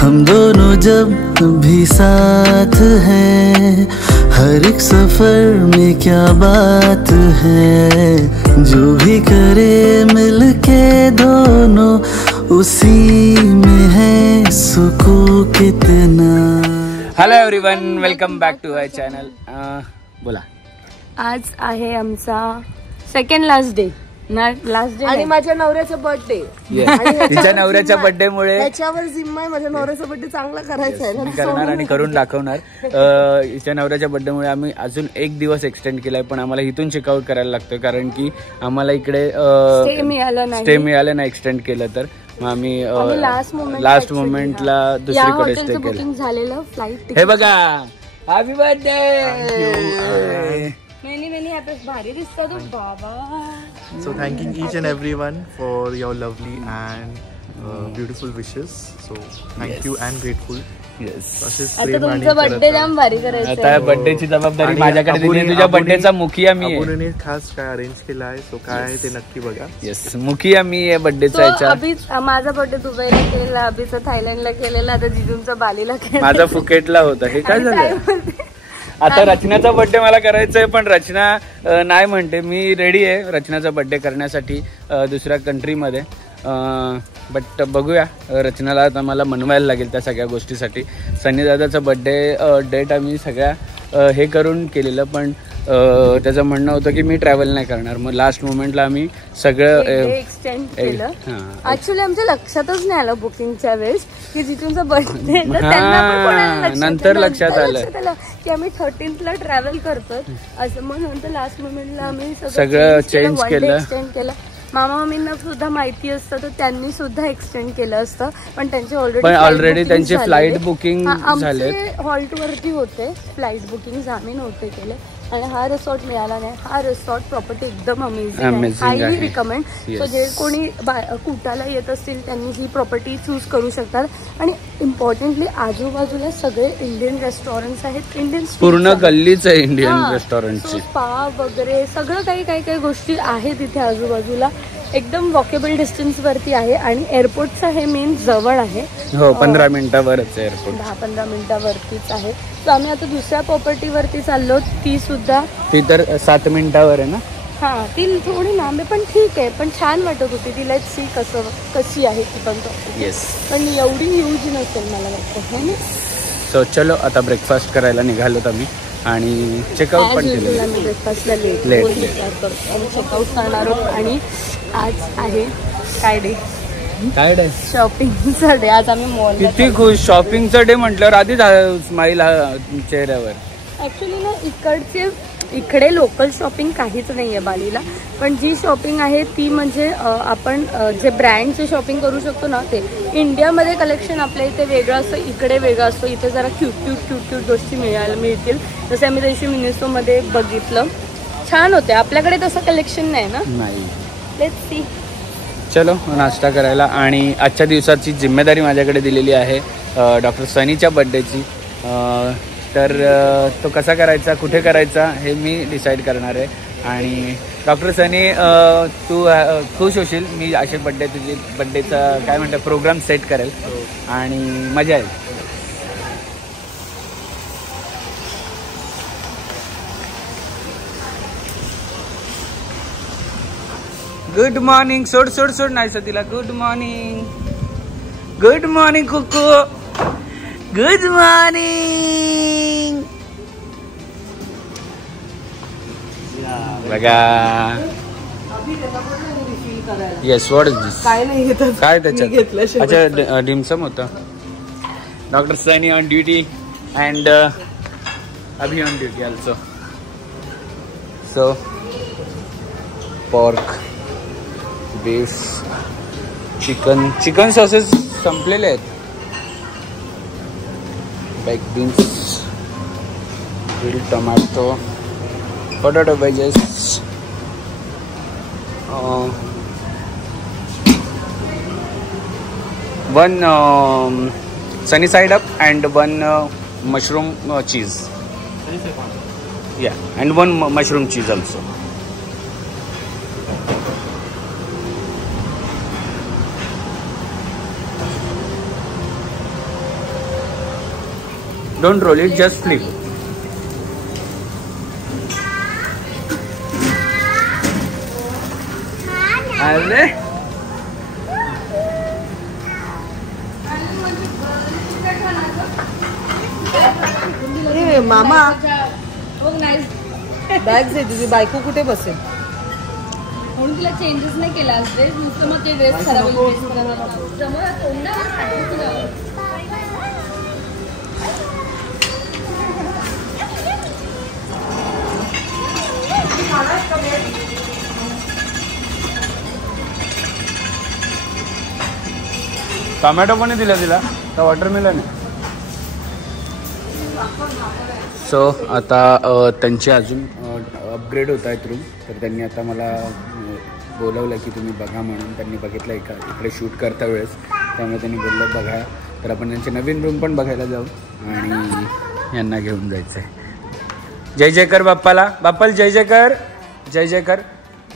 हम दोनों जब भी साथ हैं, हर एक सफर में क्या बात है। जो भी करे मिलके दोनों, उसी में है सुकून कितना। Hello everyone, welcome back to my channel. बोला. आज आहे आमचा सेकंड लास्ट डे आणि माझ्या नवऱ्याचा बर्थडे. तिच्या नवऱ्याच्या बर्थडे मुळे त्याच्यावर जिम्मा आहे, माझ्या नवऱ्याचा बर्थडे चांगला करायचा आहे, करणार आणि करून दाखवणार. तिच्या नवऱ्याच्या बर्थडे मुळे आम्ही अजून एक दिवस एक्सटेंड केलाय, पण आम्हाला इथून चेकआउट करायला लागतोय कारण की आम्हाला इकडे स्टे मिळालं नाही एक्सटेंड केलं तर. मग आम्ही लास्ट मोमेंटला दुसरीकडे स्टे केलं. झालेलं फ्लाईट. हे बघा, हॅपी बर्थडे. Many happy. भारी दिसतो तू बाबा. So thanking each and everyone for your lovely and beautiful wishes. So thank you and grateful. Yes. आता तुमचा बर्थडे जाम भारी करायचा. आता बर्थडेची जबाबदारी माझ्याकडे दिली. तुझ्या बर्थडेचा मुखिया मी आहे. अबूने खास काय अरेंज केला आहे, सो काय आहे ते नक्की बघा. येस, मुखिया मी आहे बर्थडेचा. अभिच माझा बर्थडे दुबईला केलेला, अभिचा थायलंडला केलेला, आता जिजूंचा बालीला केला, माझा फुकेटला होता. हे काय झालं? आता रचनाचा बर्थडे मला करायचा आहे, पण रचना नाही म्हणते. मी रेडी आहे रचनाचा बर्थडे करण्यासाठी दुसऱ्या कंट्रीमध्ये. बट बघूया, रचनाला आता मला मनवायला लागेल त्या सगळ्या गोष्टीसाठी. सनी दादाचा बर्थडे डेट आम्ही सगळ्या हे करून केलेलं, पण त्याचं म्हणणं होतं की मी ट्रॅव्हल नाही करणार. मग लास्ट मोमेंटला आम्ही सगळं एक्सटेंड केलं. ऍक्च्युली आमच्या लक्षातच नाही आलं बुकिंगच्या वेळेस की जिथूनचा बर्थडे, नंतर लक्षात आलं की आम्ही 13th ट्रॅव्हल करतो असं. मग नंतर लास्ट मोमेंटला आम्ही सगळं चेंज केलं, एक्सटेंड केलं. मामा मम्मींना सुद्धा माहिती असतं तर त्यांनी सुद्धा एक्सटेंड केलं असतं, पण त्यांचे ऑलरेडी त्यांची फ्लाईट बुकिंग झाले. हॉल्ट वरती होते फ्लाईट बुकिंग, आम्ही नव्हते केले. आणि हा रिसॉर्ट मिळाला नाही. हा रिसॉर्ट प्रॉपर्टी एकदम अमेझिंग, हायली रिकमेंड. सो जे कोणी कुटाला येत असतील त्यांनी ही प्रॉपर्टी चूज करू शकतात. आणि इम्पॉर्टंटली आजूबाजूला सगळे इंडियन रेस्टॉरंट्स आहेत. इंडियन पूर्ण गल्लीच आहे इंडियन रेस्टॉरंटची. स्पा वगैरे सगळं काही गोष्टी आहेत इथे आजूबाजूला. एकदम वॉकेबल डिस्टन्स वरती आहे आणि एअरपोर्टचं हे मेन जवळ आहे. हो, 15 मिनिटावरच एअरपोर्ट. 10-15 मिनिटावरतीच आहे. तर आम्ही आता दुसऱ्या प्रॉपर्टीवरती चाललो. ती सुद्धा ती तर 7 मिनिटावर आहे ना. हा, ती थोडी लांब आहे पण ठीक आहे, पण छान वाटत होती. ती लेट्स सी कशी आहे ती पण. येस, पण एवढी यूज नसेल मला वाटतं. सो चलो आता ब्रेकफास्ट करायला निघालोत आम्ही आणि चेकआउट पण केलं. ब्रेकफास्टला लेट चेकआउट करणार आहोत. आणि आज आहे काय डे? काय डे? शॉपिंगचा डे. आज आम्ही मॉल. किती खुश. शॉपिंगचा डे म्हटल्यावर आधीच स्माईल चेहऱ्यावर. ऍक्च्युली ना इकडे लोकल शॉपिंग काहीच नाही आहे बालीला, पण जी शॉपिंग आहे ती म्हणजे आपण जे ब्रँडचे शॉपिंग करू शकतो ना, ते इंडियामध्ये कलेक्शन आपल्या इथे वेगळं असतं, इकडे वेगळं असतं. इथे जरा क्यूट गोष्टी मिळतील. जसे आम्ही त्याशी मिनिसोमध्ये बघितलं, छान होते. आपल्याकडे तसं कलेक्शन नाही ना. नाही. Let's see. चलो नाश्ता करायला. आणि आजच्या दिवसाची जिम्मेदारी माझ्याकडे दिलेली आहे डॉक्टर सनीच्या बर्थडेची. तर तो कसा करायचा, कुठे करायचा हे मी डिसाईड करणार आहे. आणि डॉक्टर सनी, तू खुश होशील. मी असे बड्डेचा काय म्हणतात प्रोग्राम सेट करेल आणि मजा येईल. Good morning. सोड नाही सतीला. Good morning Kuku. Good morning. बघा. Yes, what is this? काय नाही घेतलं. काय त्याच्यात? अच्छा, डिमसम होता. Doctor Sunny on duty and Abhi on duty also. So pork, beef, chicken sauces संपलेले आहेत. baked beans, grilled tomato, potato wedges, one sunny side up and one mushroom cheese. Yeah, and one mushroom cheese also. Don't roll it, just flip. अरे ए मामा bags आहे तुझी, बायको कुठे बसेल? म्हणून तिला चेंजेस नाही केला आज ड्रेस, नुसतं मग ते ड्रेस खराब टोमॅटो पण दिला तिला तर वॉटरमेलन. सो आता त्यांचे अजून अपग्रेड होत आहेत रूम, तर त्यांनी आता मला बोलवलं की तुम्ही बघा म्हणून. त्यांनी बघितलं आहे का इकडे शूट करता वेळेस, त्यामुळे त्यांनी बोललं बघा. तर आपण त्यांचे नवीन रूम पण बघायला जाऊ आणि यांना घेऊन जायचं आहे. जय जय कर बाप्पाला, बाप्पाला जय जय कर, जय जय कर,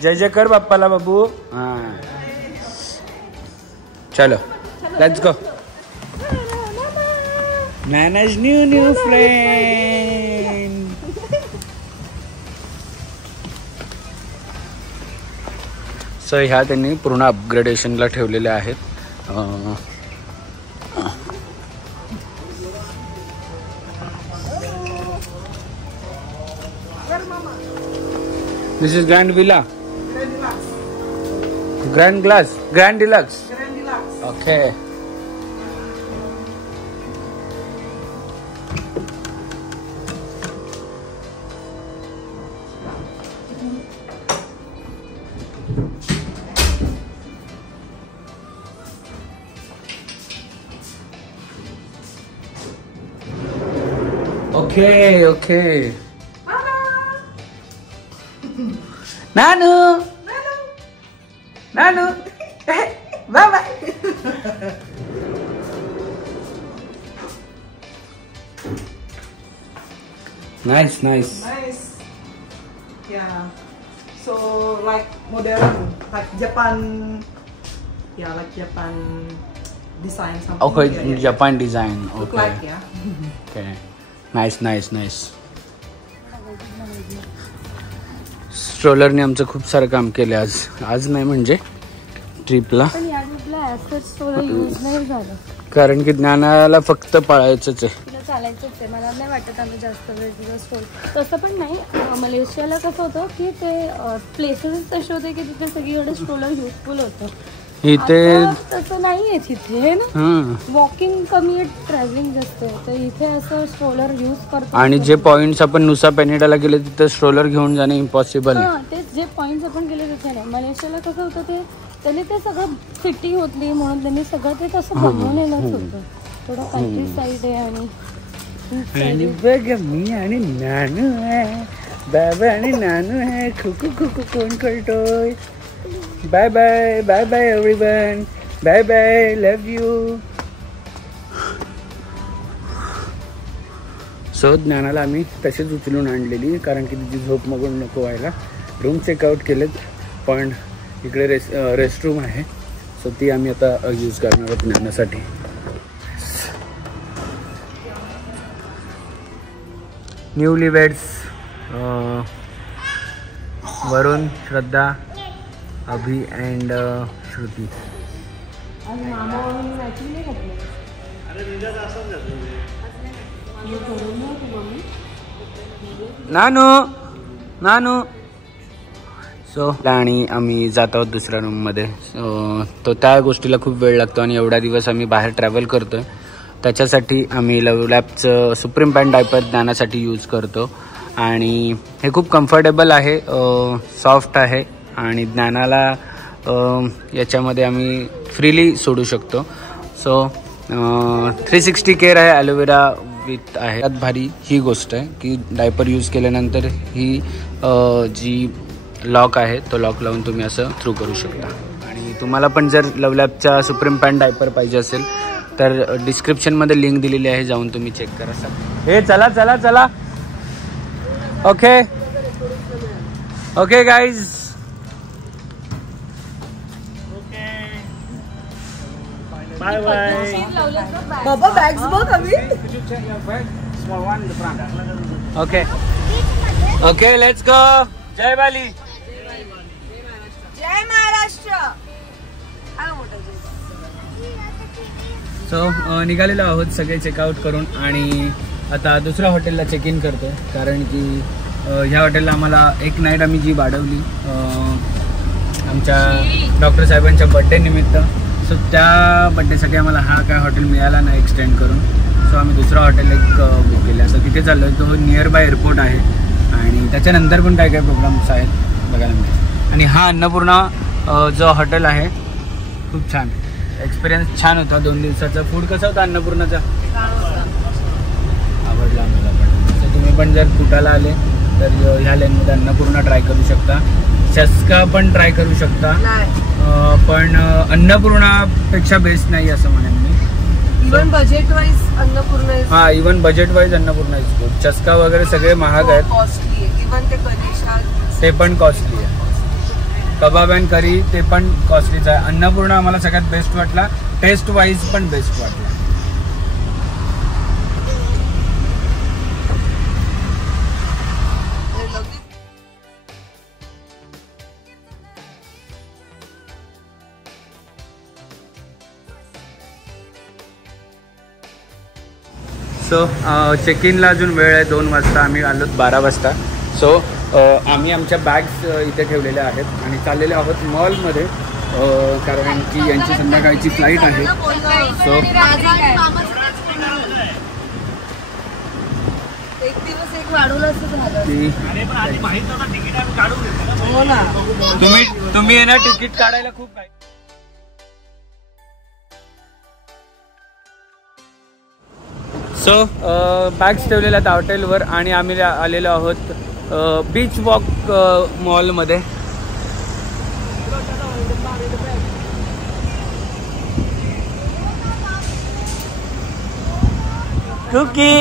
जय जय कर बाप्पाला बाबू. हां चलो let's go. Nana's new friend. So ह्या त्यांनी पूर्ण अपग्रेडेशनला ठेवलेल्या आहेत. This is grand villa, grand glass, grand deluxe. Okay. Okay, okay. Nanu. Nanu. Mama. Nice. Nice. Yeah. So like modern, like Japan. Yeah, like Japan design something. Okay, yeah. Japan design. Look Okay. like, yeah. Okay. Nice. स्ट्रोलरने आमचं खूप सारं काम केलं आज नाही म्हणजे ट्रिपला. पण या ट्रिपला ॲसेट स्ट्रोलर यूज नाही झालं, कारण की ज्ञानाला फक्त पाळायचंच आहे. तिला चालायचंच आहे. मला नाही वाटत आम्ही जास्त वेळ तिथं स्ट्रोल. तसं पण नाही, मलेशियाला कसं होतं की ते प्लेसेस तसे होते की तिथे सगळीकडे स्ट्रोलर युजफुल होतं. इथे तसं नाही आहे तिथे ना, वॉकिंग कमी आहे, ट्रॅव्हलिंग जास्त आहे. तर इथे असं स्ट्रोलर यूज करतो. आणि जे पॉइंट्स आपण नुसा पेनिडाला गेले तिथे स्ट्रोलर घेऊन जाणे इम्पॉसिबल आहे. हां, ते जे पॉइंट्स आपण गेले तिथे नाही. मलेशियाला कसं होतं ते त्यांनी ते सगळं सिटी होतली म्हणून त्यांनी सगळं ते तसं बनवलेलंच होतं. थोडं कंट्री साईड आहे आणि बघ मी आणि नानू आहे, बाबा आणि नानू आहे, खुकू खुकू कोण करतोय. Bye bye bye bye everyone, bye bye, love you. So ज्ञानाला आम्ही तसेच उचलून आणलेली, कारण की तिची झोप मगून नको व्हायला. रूम चेकआउट केलेत, पण इकडे रेस्टरूम आहे, सो ती आम्ही आता यूज करणार आहोत ज्ञानासाठी. Newly weds Varun, Shraddha, Abhi and Shruti. Nanu. So आणि आम्ही जात आहोत दुसऱ्या रूममध्ये. तो त्या गोष्टीला खूप वेळ लागतो आणि एवढा दिवस आम्ही बाहेर ट्रॅव्हल करतो आहे, त्याच्यासाठी आम्ही लवलॅबचं सुप्रीम पॅन्ट डायपर ज्ञानासाठी यूज करतो. आणि हे खूप कम्फर्टेबल आहे, सॉफ्ट आहे आणि ज्ञानाला याच्यामध्ये आम्ही फ्रीली सोडू शकतो. सो 360 केअर आहे, ॲलोवेरा विथ आहे. त्यात भारी ही गोष्ट आहे की डायपर यूज केल्यानंतर ही जी लॉक आहे तो लॉक लावून तुम्ही असं थ्रू करू शकता. आणि तुम्हाला पण जर लवलॅबचा सुप्रीम पॅन्ट डायपर पाहिजे असेल तर डिस्क्रिप्शनमध्ये लिंक दिलेली आहे, जाऊन तुम्ही चेक करा. हे चला. Okay guys. Bye bye. बाबा बॅग्स बघ. आम्ही ओके ओके लेट्स गो. जय बाली. जय महाराष्ट्र. सो निघालेलो आहोत सगळे चेकआउट करून आणि आता दुसऱ्या हॉटेलला चेक इन करतो कारण की ह्या हॉटेलला आम्हाला एक नाईट आम्ही जी वाढवली आमच्या डॉक्टर साहेबांच्या बड्डे निमित्त. सो त्या बड्डेसाठी आम्हाला हा काय हॉटेल मिळाला नाही एक्सटेंड करून. सो आम्ही दुसरा हॉटेल एक बुक केला. सो तिथे चाललो आहे. तो नियर बाय एअरपोर्ट आहे आणि त्याच्यानंतर पण काय काय प्रोग्राम्स आहेत बघायला मिळेल. आणि हा अन्नपूर्णा जो हॉटेल आहे खूप छान एक्सपिरियन्स छान होता. 2 दिवसाचा. फूड कसं होतं अन्नपूर्णाचा? आवडला आम्हाला पण. तर तुम्ही पण जर कुटाला आले तर ह्या लाईनमध्ये अन्नपूर्णा ट्राय करू शकता. चस्का पण ट्राय करू शकता पण अन्नपूर्णापेक्षा बेस्ट नाही असं म्हणेन मी. Even budget wise Annapurna. हां even budget wise Annapurna is good. चस्का वगैरे सगळे महाग आहेत. कॉस्टली आहे. इवन ते कनिशा ते पण कॉस्टली आहे. कबाब अँड करी ते पण कॉस्टलीच आहे. अन्नपूर्णा आम्हाला सगळ्यात बेस्ट वाटला. टेस्ट वाईज पण बेस्ट वाटला. सो चेक इनला अजून वेळ आहे. 2 वाजता. आम्ही आलो 12 वाजता. सो आम्ही आमच्या बॅग्स इथे ठेवलेल्या आहेत आणि चाललेले आहोत मॉलमध्ये कारण की यांची संध्याकाळची फ्लाईट आहे. सो एक दिवस एक वाढवलं असं झालं. हो ना. तुम्ही येणार तिकीट काढायला खूप काय. सो बॅग्स ठेवलेल्या आहेत हॉटेलवर आणि आम्ही आलेलो आहोत बीच वॉक मॉलमध्ये. कुकी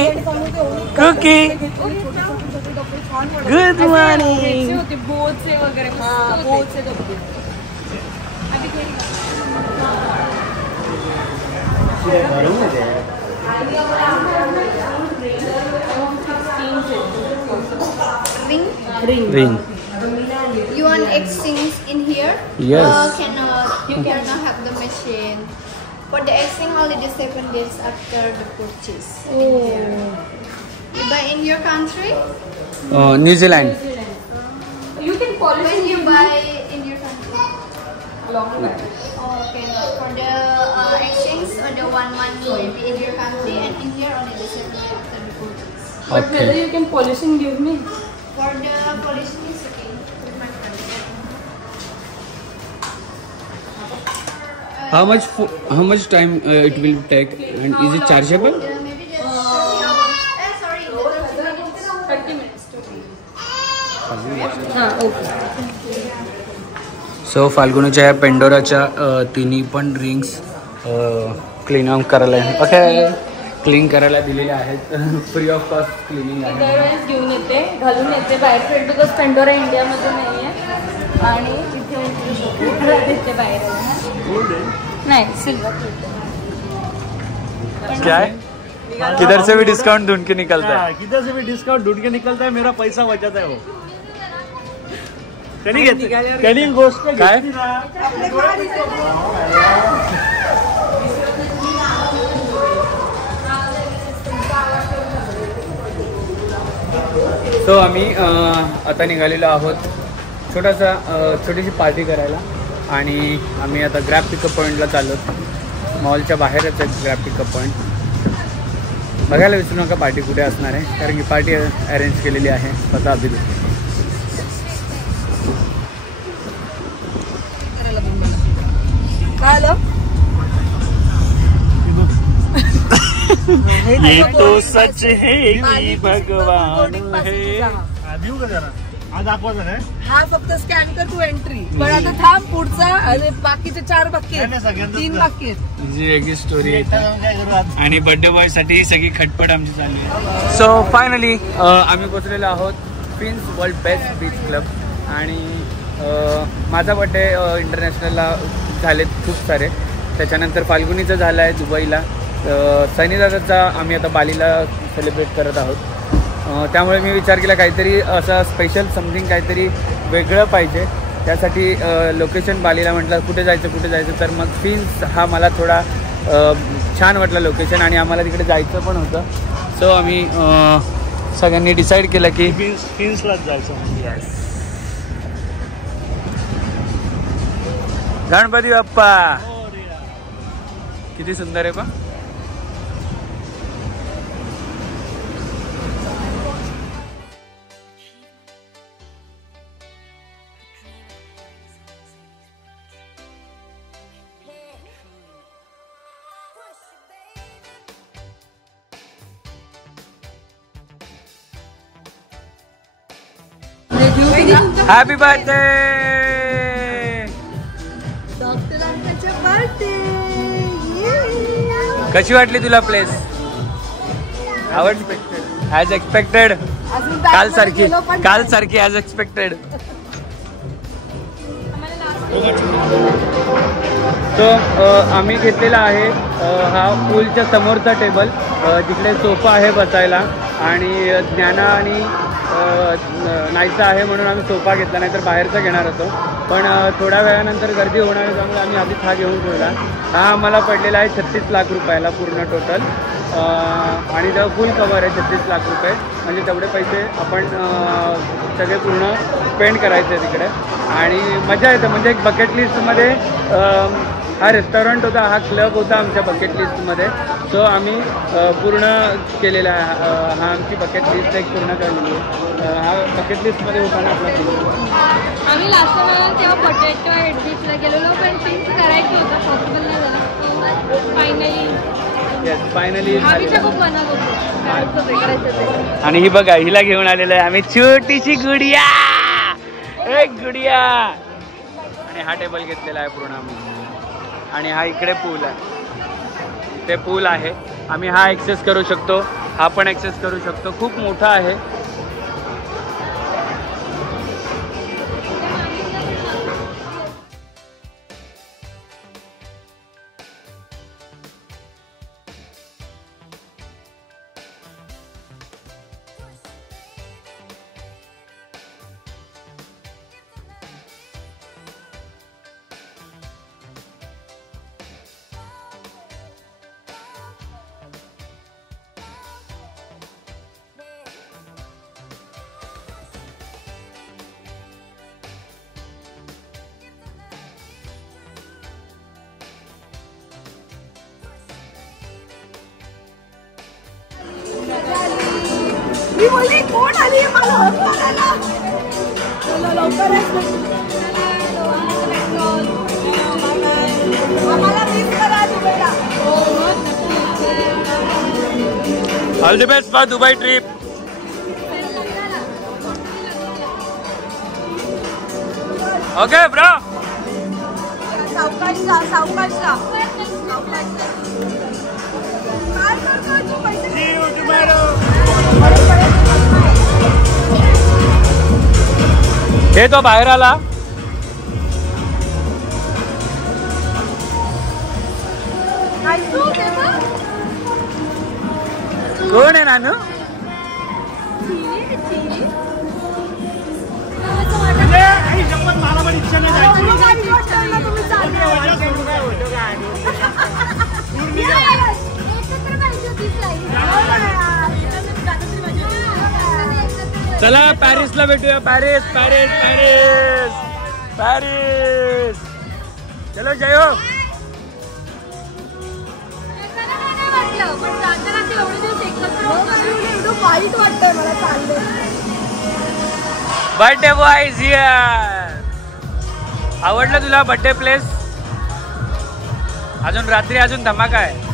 कुकी गुड मॉर्निंग. बोटचे वगैरे बोटचे डबे. Ring. You want exchange in here? Yes. You cannot have the machine. For the exchange only the 7 days after the purchase. You buy in your country? New Zealand. You can polish When you buy in your country? long time. Okay, no. For the exchange or the 1 month will be in your country and in here only the 7 days after the purchase. But whether you can polish and give me. For the polishing is okay with my friend. How much time it will take and is it chargeable? Maybe just 30 hours. Sorry, 30 minutes. So फाल्गुनीच्या या पेंडोराच्या तिन्ही पण rings clean of करायला okay clean करायला दिलेल्या आहेत. Free of cost cleaning आहे. दरवेळेस घेऊन येते घालून येते बाहेर फिट बिकॉज पेंडोरा इंडियामध्ये नाही आहे आणि इथे येते बाहेर नाही सिल्वर. क्या है? किधर से भी डिस्काउंट ढूंढ के निकलता है. किधर से भी डिस्काउंट ढूंढ के निकलता है. मेरा पैसा बचत है वो. कधी गोष्ट काय सो आम्ही आता निघालेलो आहोत छोटीशी पार्टी करायला आणि आम्ही आता ग्रॅब पिकअप पॉईंटला चाललो. मॉलच्या बाहेरच आहे ग्रॅब पिकअप पॉईंट. बघायला विसरू नका पार्टी कुठे असणार आहे कारण की पार्टी अरेंज केलेली आहे स्वतः अभिजित. ये तो सच है कि भगवान है. आज दाखवायचं काय. हा फक्त स्कॅन कर तू एंट्री. पण आता थांब पुढचा आणि बाकीचे 4 बाकी आहेत 3 बाकी आहेत. ही वेगळी स्टोरी आहे आणि बर्थडे बॉय साठी सगळी खटपट आमची चालली आहे. सो फायनली आम्ही पोचलेलो आहोत Queens World Best Beach Club आणि माझा बर्थडे इंटरनॅशनलला झालेत खूप सारे. त्याच्यानंतर फाल्गुनीचं झालं आहे दुबईला सैनीदादाचा आम्ही आता बालीला सेलिब्रेट करत आहोत, त्यामुळे मी विचार केला काहीतरी असं स्पेशल समथिंग काहीतरी वेगळं पाहिजे. त्यासाठी लोकेशन बालीला म्हटलं कुठे जायचं, तर मग फिन्स हा मला थोडा छान वाटला लोकेशन आणि आम्हाला तिकडे जायचं पण होतं. सो आम्ही सगळ्यांनी डिसाईड केलं की फिन्सलाच जायचं. यस. गणपती बाप्पा किती सुंदर आहे पा. Happy birthday. कशी वाटली तुला प्लेस? आवडली? As expected. काल सारखी ॲज एक्सपेक्टेड. तो आम्ही घेतलेला आहे हा पूलच्या समोरचा टेबल, जिकडे सोफा आहे बसायला आणि ज्ञाना आणि नाहीचा आहे म्हणून आम्ही सोफा घेतला, नाही तर बाहेरचा घेणार होतो. पण थोड्या वेळानंतर गर्दी होणार आहे त्यामुळे आम्ही आधीच हा घेऊन ठेवला. हा आम्हाला पडलेला आहे 36 लाख रुपयाला पूर्ण टोटल, आणि तेव्हा फुल कवर आहे 36 लाख रुपये. म्हणजे तेवढे पैसे आपण सगळे पूर्ण स्पेंड करायचे तिकडे आणि मजा येते. म्हणजे एक बकेट लिस्टमध्ये हा रेस्टॉरंट होता, हा क्लब होता आमच्या बकेट लिस्टमध्ये. सो आम्ही पूर्ण केलेला आहे. हा आमची बकेट लिस्ट एक पूर्ण केलेली आहे. हा बकेट लिस्टमध्ये होता ना आपला. आम्ही लास्ट टाइम तेव्हा पोटॅटो हेड बीचला गेलेलो, पण थिंग्स करायचं होतं, पॉसिबल नाही झालं. फायनली खूप मनात होतं. आणि ही बघा, हिला घेऊन आलेलं आहे आम्ही छोटीशी गुडिया, एक गुडिया. आणि हा टेबल घेतलेला आहे पूर्ण आम्ही. आणि हा इकडे पूल आहे, ते पूल आहे. आम्ही हा ॲक्सेस करू शकतो, हा पण ॲक्सेस करू शकतो. खूप मोठा आहे. मी बोलली कोण आली मला हसवायला. चला लवकर आम्हाला मिस करा दुबईला. All the best for Dubai trip. Okay bro. सावकाशला सावकाशला. काय करतो तू पैसे? हे तो बाहेर आला. कोण आहे नानू? मला पण इच्छा नाही जायची. चला पॅरिसला भेटूया. Paris Paris Paris Paris. चलो जयो. वाईट वाटतंय मला चाललंय. Birthday boy is here. आवडलं तुला बर्थडे प्लेस? अजून रात्री अजून धमाका आहे.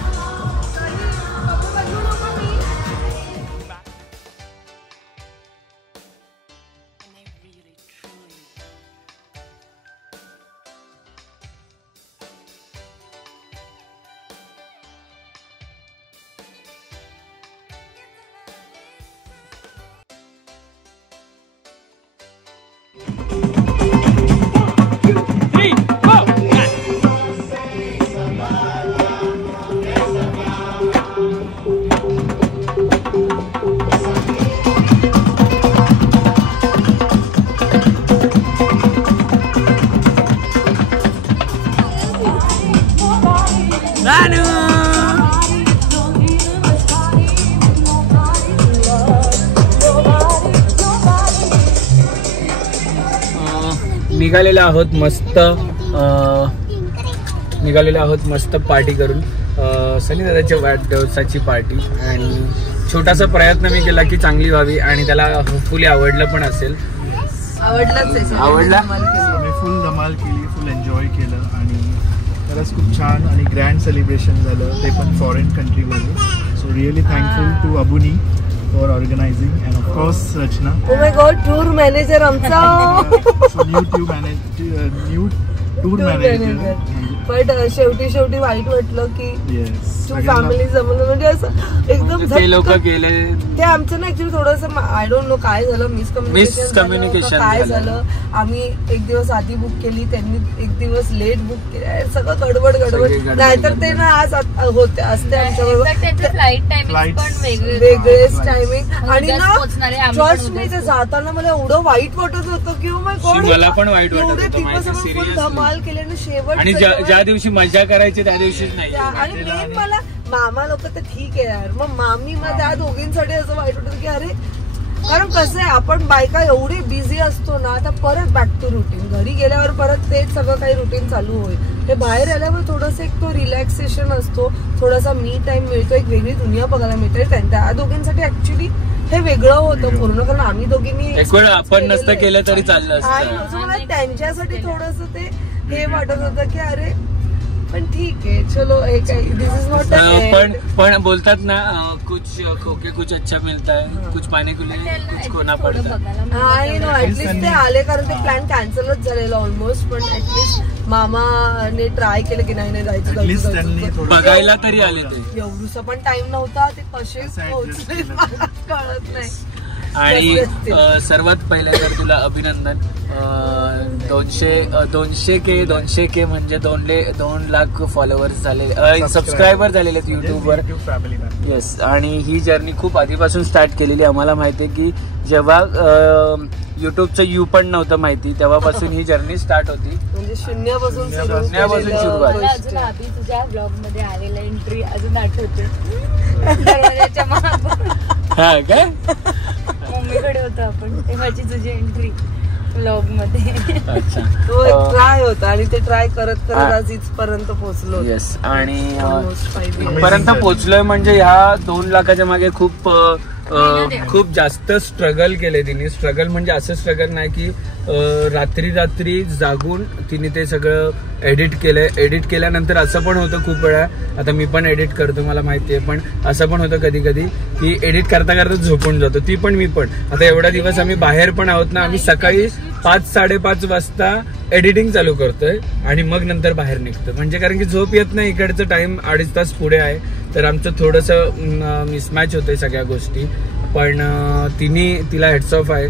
निघालेलो आहोत मस्त पार्टी करून, सनी दादाच्या वाढदिवसाची पार्टी. आणि छोटासा प्रयत्न मी केला की चांगली व्हावी आणि त्याला होपफुली आवडलं पण असेल. आवडला. फुल धमाल केली, फुल एन्जॉय केलं आणि खरंच खूप छान आणि ग्रँड सेलिब्रेशन झालं, ते पण फॉरेन कंट्रीमध्ये. सो रिअली थँकफुल टू अबुनी for organising and of course Rachna. Oh my God, tour manager आमचा. New tour manager. बट शेवटी वाईट वाटलं की टू फॅमिली जमलं, म्हणजे असं एकदम ते लोक गेले. ते आमचं ना ऍक्च्युली थोडंसं आय डोंट नो काय झालं, मिसकम्युनिकेशन काय झालं. आम्ही एक दिवस आधी बुक केली, त्यांनी एक दिवस लेट बुक केली, सगळं गडबड. नाहीतर ते ना आज होते असते आमच्याबरोबर वेगळेच टायमिंग. आणि ना ट्रस्ट मी ते जाताना मला एवढं वाईट वाटत होतं की ओ माय गॉड, मला पण वाईट वाटत एवढे दिवस आपण धमाल केली आणि शेवट ज्या दिवशी मजा करायची त्या दिवशीच नाही. आणि मेन मला मामा लोक तर ठीक आहे यार, मग मामी मग त्या दोघींसाठी असं वाईट वाटत की अरे, कारण कसं आहे आपण बायका एवढी बिझी असतो ना, आता परत बॅक टू रुटीन, घरी गेल्यावर परत तेच सगळं काही रुटीन चालू होईल. हे बाहेर आल्यावर थोडंसं एक तो रिलॅक्सेशन असतो, थोडासा मी टाइम मिळतो, एक वेगळी दुनिया बघायला मिळते. त्या दोघींसाठी ऍक्च्युली हे वेगळं होतं पूर्ण, कारण आम्ही दोघींनी आपण नसतं केलं तरी चाललं असतं. मला त्यांच्यासाठी थोडंसं ते हे वाटत होतं की अरे पण ठीक आहे चलो, हे काय दिस इज नॉट पण बोलतात ना, कुछ खोके कुछ अच्छा मिळता है, कुछ पाने को लिए कुछ खोना पडता. नाही नो, ऍटलीस्ट ते आले, कारण ते प्लॅन कॅन्सलच झालेला ऑलमोस्ट, पण ऍटलीस्ट मामाने ट्राय केलं की नाही जायचं बघायला तरी आले. ते एवढूसा पण टाइम नव्हता, ते कसे पोहोचले मला कळत नाही. आणि सर्वात पहिले तर तुला अभिनंदन. 200K म्हणजे 2 लाख फॉलोअर्स झाले, सबस्क्रायबर झालेले आहेत युट्यूबवर. येस, आणि ही जर्नी खूप आधीपासून स्टार्ट केलेली. आम्हाला माहिती आहे की जेव्हा युट्यूबचं यू पण नव्हतं माहिती, तेव्हापासून ही जर्नी स्टार्ट होती, म्हणजे शून्यापासून सुरुवात. अजून आधी तुझ्या ब्लॉग मध्ये आलेला एंट्री अजून आठवते. हा काय मम्मीकडे होतो आपण तेव्हाची तुझी एंट्री ब्लॉग मध्ये. अच्छा, तो एक ट्राय होता आणि ते ट्राय करत आज इथपर्यंत पोहोचलो. येस, आणि पर्यंत पोहोचलोय म्हणजे ह्या 2 लाखाच्या मागे खूप जास्त स्ट्रगल केले तिने. स्ट्रगल म्हणजे असं स्ट्रगल नाही की रात्री जागून तिने ते सगळं एडिट केलंय. एडिट केल्यानंतर असं पण होतं खूप वेळा, आता मी पण एडिट करतो मला माहिती आहे, पण असं पण होतं कधी कधी की एडिट करता झोपून जातो. ती पण मी पण. आता एवढा दिवस आम्ही बाहेर पण आहोत ना, आम्ही सकाळी 5-5:30 वाजता एडिटिंग चालू करतोय आणि मग नंतर बाहेर निघतो, म्हणजे कारण की झोप येत नाही. इकडचं टाइम 2.5 तास पुढे आहे, तर आमचं थोडंसं मिसमॅच होतंय सगळ्या गोष्टी. पण तिला हेड्स ऑफ आहे.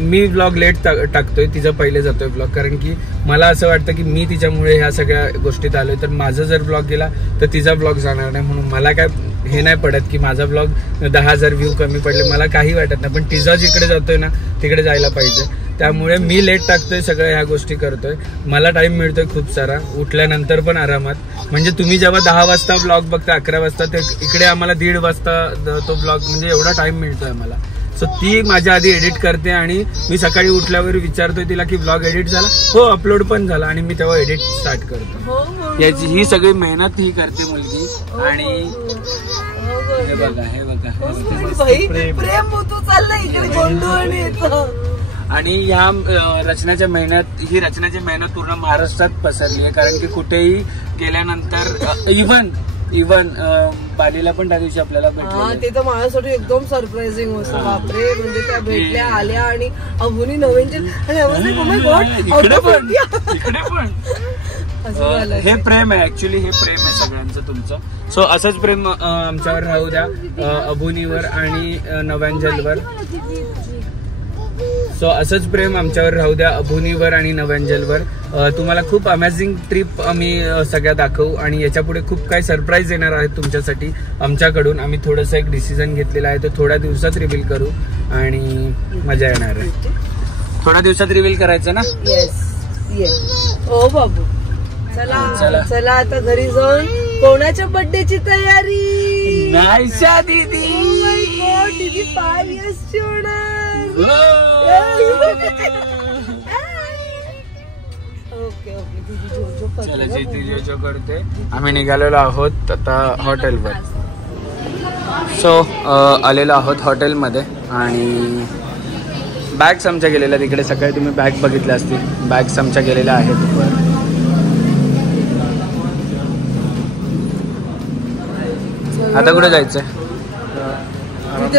मी व्लॉग लेट टाकतोय, तिचं पहिले जातोय व्लॉग, कारण की मला असं वाटतं की मी तिच्यामुळे ह्या सगळ्या गोष्टीत आलोय, तर माझा जर ब्लॉग गेला तर तिचा ब्लॉग जाणार नाही. म्हणून मला काय हे नाही पडत की माझा ब्लॉग 10,000 व्ह्यू कमी पडले, मला काही वाटत नाही. पण तिचा जिकडे जातोय ना तिकडे जायला पाहिजे, त्यामुळे मी लेट टाकतोय, सगळ्या ह्या गोष्टी करतोय. मला टाइम मिळतोय खूप सारा, उठल्यानंतर पण आरामात. म्हणजे तुम्ही जेव्हा 10 वाजता ब्लॉग बघता, 11 वाजता, ते इकडे आम्हाला 1:30 वाजता तो ब्लॉग, म्हणजे एवढा टाइम मिळतोय मला. सो ती माझ्या आधी एडिट करते आणि मी सकाळी उठल्यावर विचारतोय तिला की ब्लॉग एडिट झाला, हो अपलोड पण झाला, आणि मी तेव्हा एडिट स्टार्ट करतो. ही सगळी मेहनत ही करते मुलगी. आणि हे बघा प्रेम तू चाललंय इकडे गोंधळ. आणि ह्या रचनाची मेहनत पूर्ण महाराष्ट्रात पसरली आहे, कारण की कुठेही गेल्यानंतर इव्हन बालीला पण त्या दिवशी आपल्याला भेटलं. ते तर माझ्यासाठी एकदम सरप्राइझिंग होतं. बापरे, म्हणजे त्या भेटल्या, आल्या आणि अबुनी नवीन इकडे पण हे प्रेम आहे. ऍक्च्युली हे प्रेम आहे सगळ्यांचं तुमचं. सो असंच प्रेम आमच्यावर राहू द्या, अबुनीवर आणि नव्यांजलवर. सो असंच प्रेम आमच्यावर राहू द्या अबुनीवर आणि नव्यांजलवर. तुम्हाला खूप अमेझिंग ट्रिप आम्ही सगळ्या दाखवू, आणि याच्या पुढे खूप काही सरप्राईज येणार आहेत तुमच्यासाठी आमच्याकडून. आम्ही थोडंसं एक डिसिजन घेतलेला आहे, तो थोड्या दिवसात रिव्हील करू आणि मजा येणार आहे. थोड्या दिवसात रिव्हील करायचं ना. हो बाबू, चला आता घरी जाऊन कोणाच्या बर्थडेची तयारी. नाहीशा दीदी, दीदी 5 years होणार. ओके तुझी जो चला जी जो करते. आम्ही निघालेलो आहोत आता हॉटेलवर. सो आलेलो आहोत हॉटेलमध्ये आणि बॅग्स आमच्या गेलेल्या तिकडे. सकाळी तुम्ही बॅग बघितल्या असतील. बॅग्स आमच्या गेलेल्या आहेत. आता कुठे जायचंय?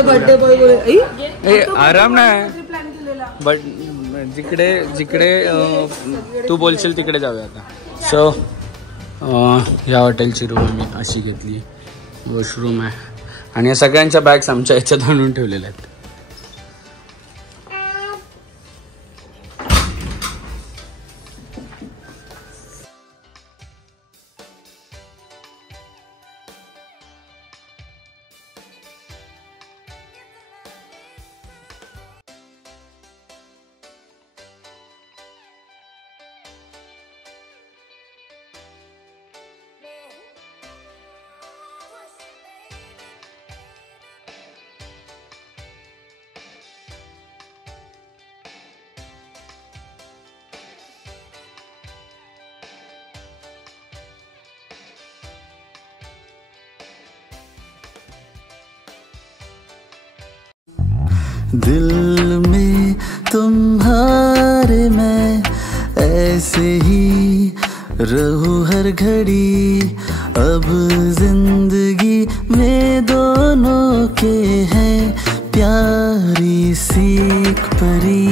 बर्थडे बॉय आराम नाही बट जिकडे तू बोलशील तिकडे जाऊया आता. सो या हॉटेलची रूम आम्ही अशी घेतली. वॉशरूम आहे आणि या सगळ्यांच्या बॅग्स आमच्या ह्याच्यात आणून ठेवलेल्या आहेत. दिल में तुम्हारे मैं ऐसे ही रहूं हर घड़ी. अब जिंदगी में दोनों के हैं प्यारी सी एक परी.